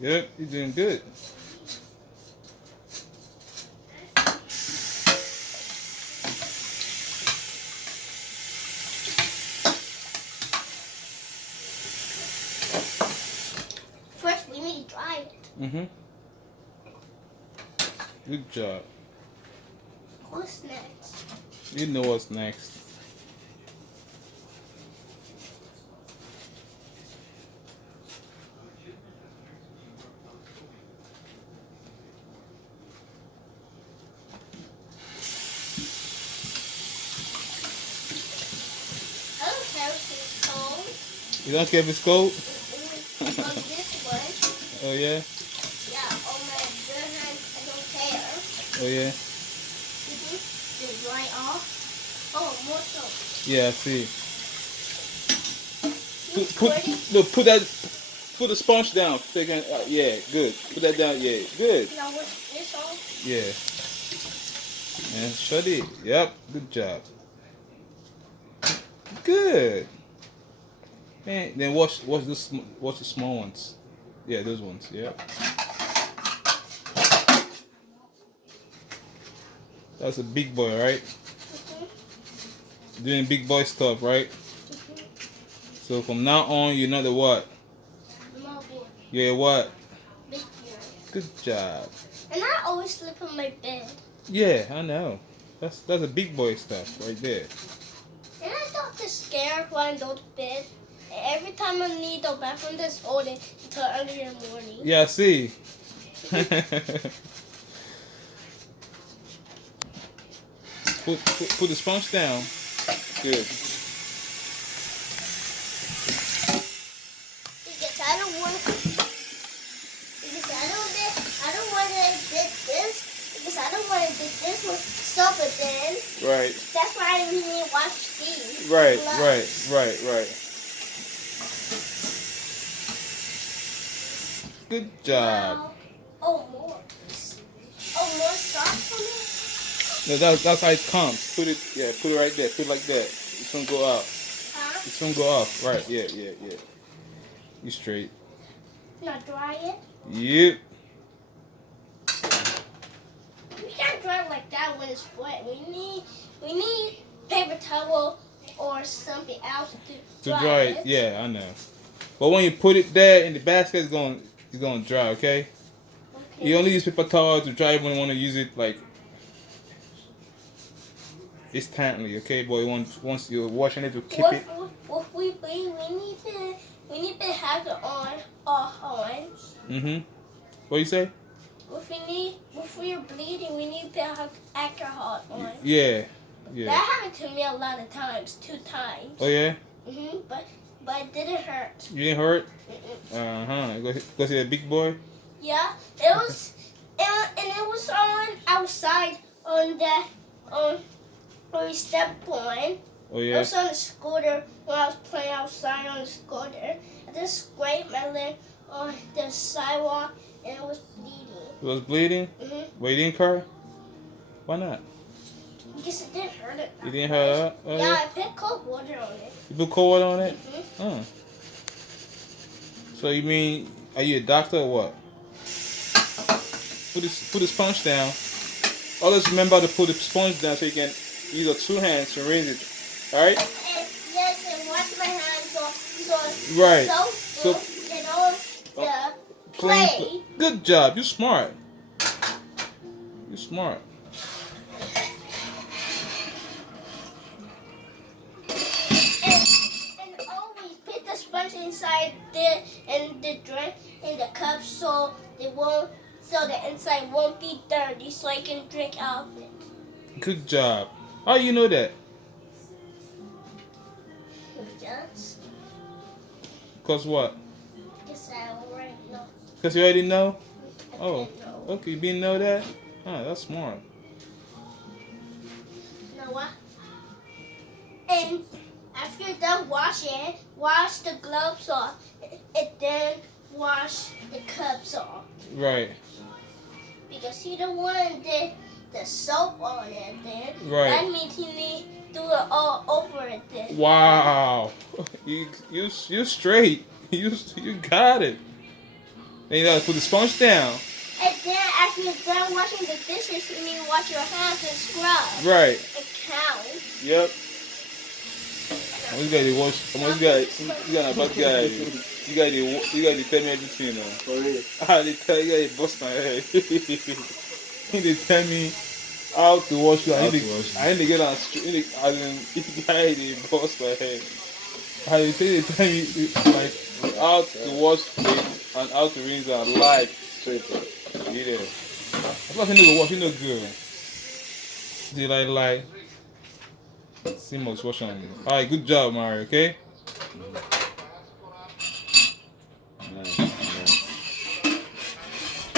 Yep, you're doing good. First, we need to dry it. Mhm. Good job. What's next? You know what's next. I don't care if it's cold. You don't care if it's cold? On this one, Oh yeah. yeah, on my good hand, I don't care. Oh yeah. Just dry off. Oh, more soap. Yeah, I see. You Put squirty? look, put the sponge down. Yeah, good. Put that down. Yeah, good. Now what's this on? Yeah. And shut it. Yep. Good job. Good. Man, then wash the small ones. Yeah, those ones. Yep. That's a big boy, right? Doing big boy stuff, right? So from now on, you're not the what? Small boy. You're a what? Big boy. Good job. And I always sleep on my bed. Yeah, I know. That's a big boy stuff right there. And I got this scared when I go to bed. And every time I need the bathroom, just hold it until early in the morning. Yeah, I see. put the sponge down. Good. Because I don't want to dip this. Because I don't want to dip this with soap again. Right. That's why I really wash these. Right. gloves. Right. Good job. Now, oh, more. Oh, more sauce for me? No, that's how it comes. Put it right there. Put it like that. It's gonna go out. Huh? It's gonna go off. Right. Yeah. You straight. Now dry it. Yep. We can't dry it like that when it's wet. We need paper towel or something else To dry it. Yeah, I know. But when you put it there in the basket, it's gonna dry. Okay. Okay. You only use paper towel to dry when you want to use it like instantly. Okay, but once you're washing it to keep it. We need to have it on. Mhm. What you say? If we're bleeding, we need to have alcohol on. Yeah. That happened to me a lot of times, 2 times. Oh yeah. But it didn't hurt. You didn't hurt? Mm-mm. Go see that big boy. Yeah, it was on outside on where we stepped on. Oh I yeah. was on a scooter when I was playing outside on the scooter. I just scraped my leg on the sidewalk and it was bleeding. It was bleeding. But you didn't cry? Why not? Because it didn't hurt it. You didn't hurt? Oh, Yeah, I put cold water on it. You put cold water on it? Mhm. So you mean, are you a doctor or what? Put the sponge down. Always remember to put the sponge down so you can use your 2 hands to rinse it. Alright? Yes, and wash my hands so Right. soap and all the Clean. clay. Good job. You smart. You smart. And always put the sponge inside the drink in the cup so the inside won't be dirty so I can drink out of it. Good job. How you know that? Yes. Cause what? Yes, I already know. Cause you already know? I Oh. didn't know. Okay, you didn't know that? That's smart. You know what? And after you're done washing, wash the gloves off and then wash the cups off. Right. Because you don't want the soap on it then. Right. That means you need to do it all over it then. Wow. You straight. You got it. Then you gotta put the sponge down. And then after you're done washing the dishes, you need to wash your hands and scrub. Right. It counts. Yep. You gotta wash. You gotta back guy. You gotta tell me everything, you know. For real. They tell you gotta bust my head. They tell me how to wash. I need to get on street. I they bust my head. I they tell me like how to wash plates and how to rinse and live straight up. Yeah. That's why you know wash. You know good. See like. See much wash on you. Alright, good job, Mario. Okay.